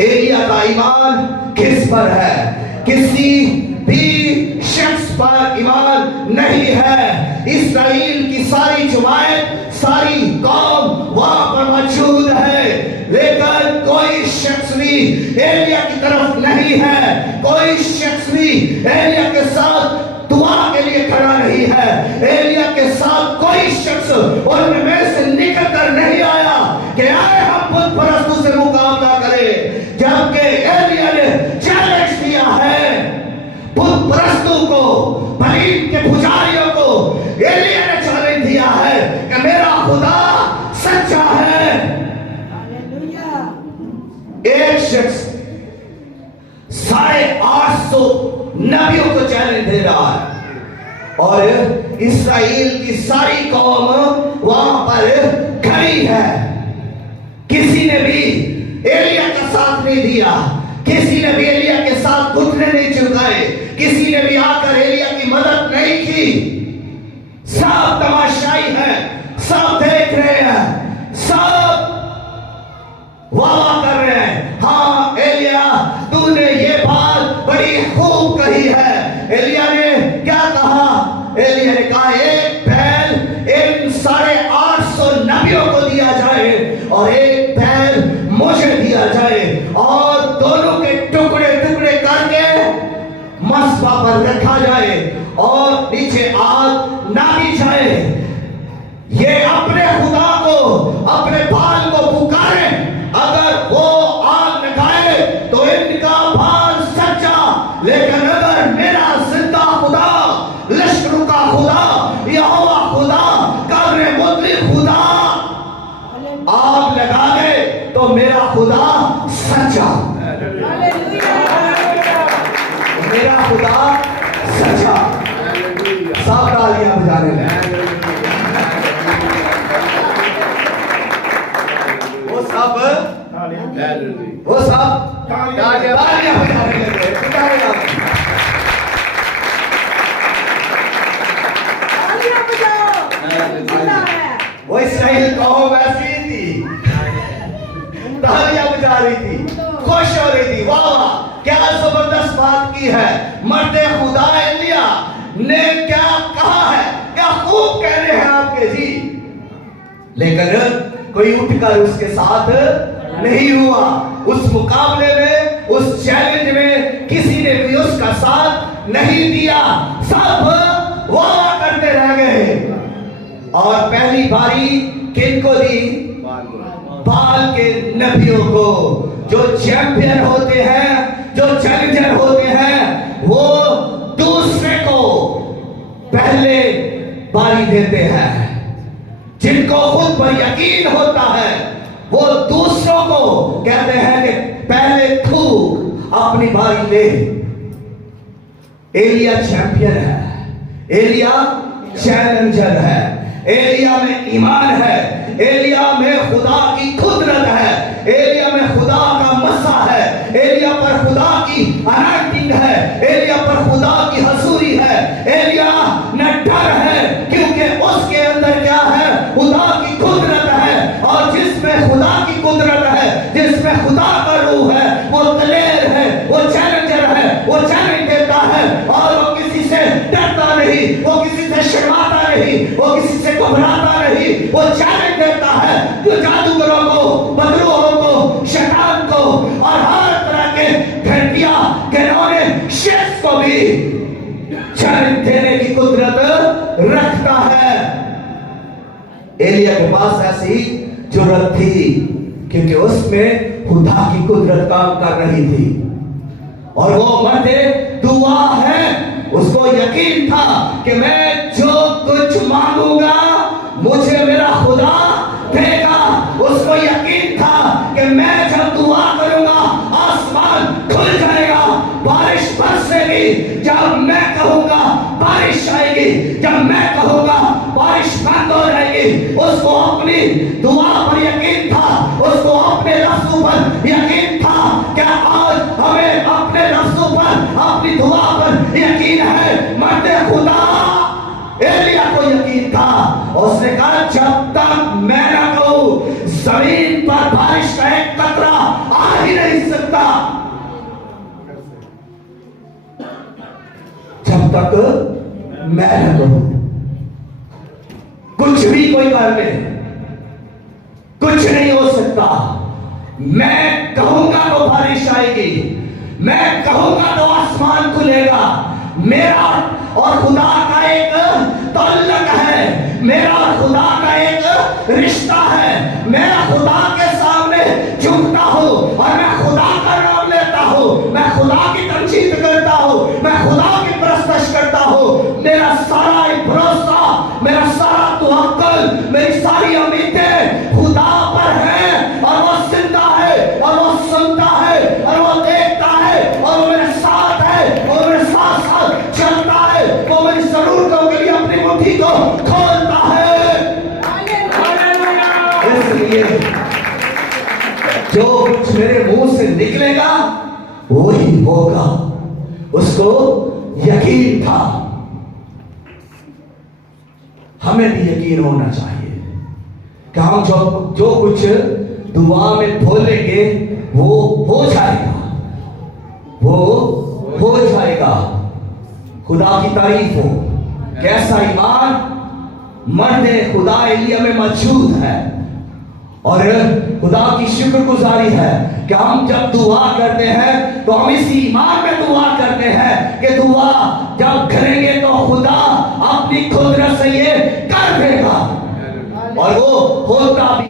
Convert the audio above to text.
एलिया का ईमान किस पर है? किसी भी शख्स पर ईमान नहीं है। इस्राएल की सारी जमात, सारी कौम वहां पर मौजूद है, लेकिन कोई शख्स भी एलिया की तरफ नहीं है। कोई शख्स भी एलिया के साथ दुआ के लिए खड़ा नहीं है। एलिया के साथ कोई शख्स उनमें से निकल कर नहीं आया कि आए हम बुत परस्तों से मुकाबला करें। जबकि एलिया ने चैलेंज दिया है बुत परस्तों को, बालीम के पुजारियों को। एलिया ने चैलेंज दिया है कि मेरा खुदा सच्चा है। एक शख्स 850 नबियों को चैलेंज दे रहा है और इस्राएल की सारी कौम वहां पर खड़ी है। किसी ने भी एलिया का साथ नहीं दिया, किसी ने भी एलिया के साथ घुटने नहीं झुकाए, किसी ने भी आकर एलिया की मदद नहीं की। सब तमाशाई है, सब देख रहे हैं, सब वाह कर रहे हैं। हाँ एलिया, तूने ये बात बड़ी खूब कही है। एलिया ने क्या कहा? एलिया ने कहा एक बैल इन 850 नबियों को दिया जाए और एक बैल मुझे दिया जाए और दोनों के टुकड़े टुकड़े करके मस्बा पर रखा जाए और नीचे आग ना दी जाए। ये अपने खुदा को, अपने बाल को पुकारे, अगर वो आग लगाए तो इनका बाल सच्चा, लेकिन अगर मेरा जिंदा खुदा, लश्करों का खुदा, यहोवा खुदा, कब्र मुतली खुदा आग लगा दे तो मेरा खुदा सच्चा, मेरा खुदा सच्चा। सब तालियां बजाने लगे, वो सब तालियां बजाने लगे। वो इस्राएल कौम ऐसी थी, तालियां बजा रही थी, खुश हो रही थी। वाह वाह, क्या जबरदस्त बात की है। मर्दे खुदा एलिया ने क्या कहा है, क्या खूब कह रहे हैं आपके जी। लेकिन कोई उठकर उसके साथ नहीं हुआ। उस मुकाबले में, उस चैलेंज में किसी ने भी उसका साथ नहीं दिया। सब वाह करते रह गए। और पहली बारी किनको दी? बाल के नबियों को। जो चैंपियन होते हैं, जो चैलेंजर होते हैं, वो दूसरे को पहले बारी देते हैं। जिनको खुद पर यकीन होता है वो दूसरों को कहते हैं कि पहले तू अपनी बारी ले। एलिया चैंपियन है, एलिया चैलेंजर है, एलिया में ईमान है, एलिया में खुदा की कुदरत है, एलिया में खुदा का मसा है, एलिया पर खुदा की अनॉइंटिंग है, एलिया पर खुदा की हजूरी है। एलिया न डर है क्योंकि उसके अंदर क्या है? खुदा की कुदरत है। और जिसमें खुदा की कुदरत है, जिसमें खुदा का रूह है, वो दलेर है, वो चैलेंजर है, वो चैलेंज देता है और वो किसी से डरता नहीं, वो किसी से शर्माता नहीं, वो किसी से घबराता नहीं। वो चैलेंज देता है जो जादूगरों को, बदरूहों को, शैतान को और हर तरह के घटिया घिनौने शेष को भी चैलेंज देने की कुदरत रखता है। एलिया के पास ऐसी जरूरत थी क्योंकि उसमें खुदा की कुदरत काम कर रही थी और वो मर्दे दुआ है। उसको यकीन था कि मैं जो कुछ मांगूंगा मुझे मेरा खुदा देगा। उसको यकीन था कि मैं जब दुआ करूंगा आसमान खुल जाएगा, बारिश बरसेगी। जब मैं कहूंगा बारिश आएगी, जब मैं कहूंगा बारिश बंद हो जाएगी। उसको अपनी दुआ पर यकीन था, उसको अपने लफ्जों पर यकीन था। क्या आज हमें अपने लफ्जों पर, अपनी दुआ पर यकीन है? मर्दे खुदा एलिया को यकीन था। उसने कहा जब तक मैं ना कहूं जमीन पर बारिश का एक कतरा आ ही नहीं सकता। झुकता जब तक मैं न कहूं। कुछ भी कोई कर ले, कुछ नहीं हो सकता। मैं कहूंगा तो बारिश आएगी, मैं कहूंगा तो आसमान खुलेगा। मेरा और खुदा का एक ताल्लुक है, मेरा और खुदा का एक रिश्ता है। मैं खुदा के सामने झुकता हूं और मैं खुदा का नाम लेता हूं, मैं खुदा की तमजीद करता हूं, मैं खुदा की परस्तिश करता हूं। मेरा सारा भरोसा, मेरा सारा तवक्कुल, मेरी सारी उम्मीदें खुदा पर है और वो जिंदा है और वो सुनता है और वो देखता है और वो मेरे साथ है और मेरे साथ साथ चलता है। वो मेरी जरूरतों के लिए अपनी मुट्ठी को खोलता है। इसलिए जो कुछ मेरे मुंह से निकलेगा वही होगा। उसको यकीन था। हमें भी यकीन होना चाहिए कि हम जो कुछ दुआ में बोलेंगे वो हो जाएगा, वो हो जाएगा। खुदा की तारीफ हो। कैसा ईमान मर्द खुदा एलिया में मौजूद है और खुदा की शुक्रगुजारी है कि हम जब दुआ करते हैं तो हम इस ईमान में दुआ करते हैं कि दुआ जब करेंगे तो खुदा अपनी कुदरत से ये कर देगा और वो होता भी।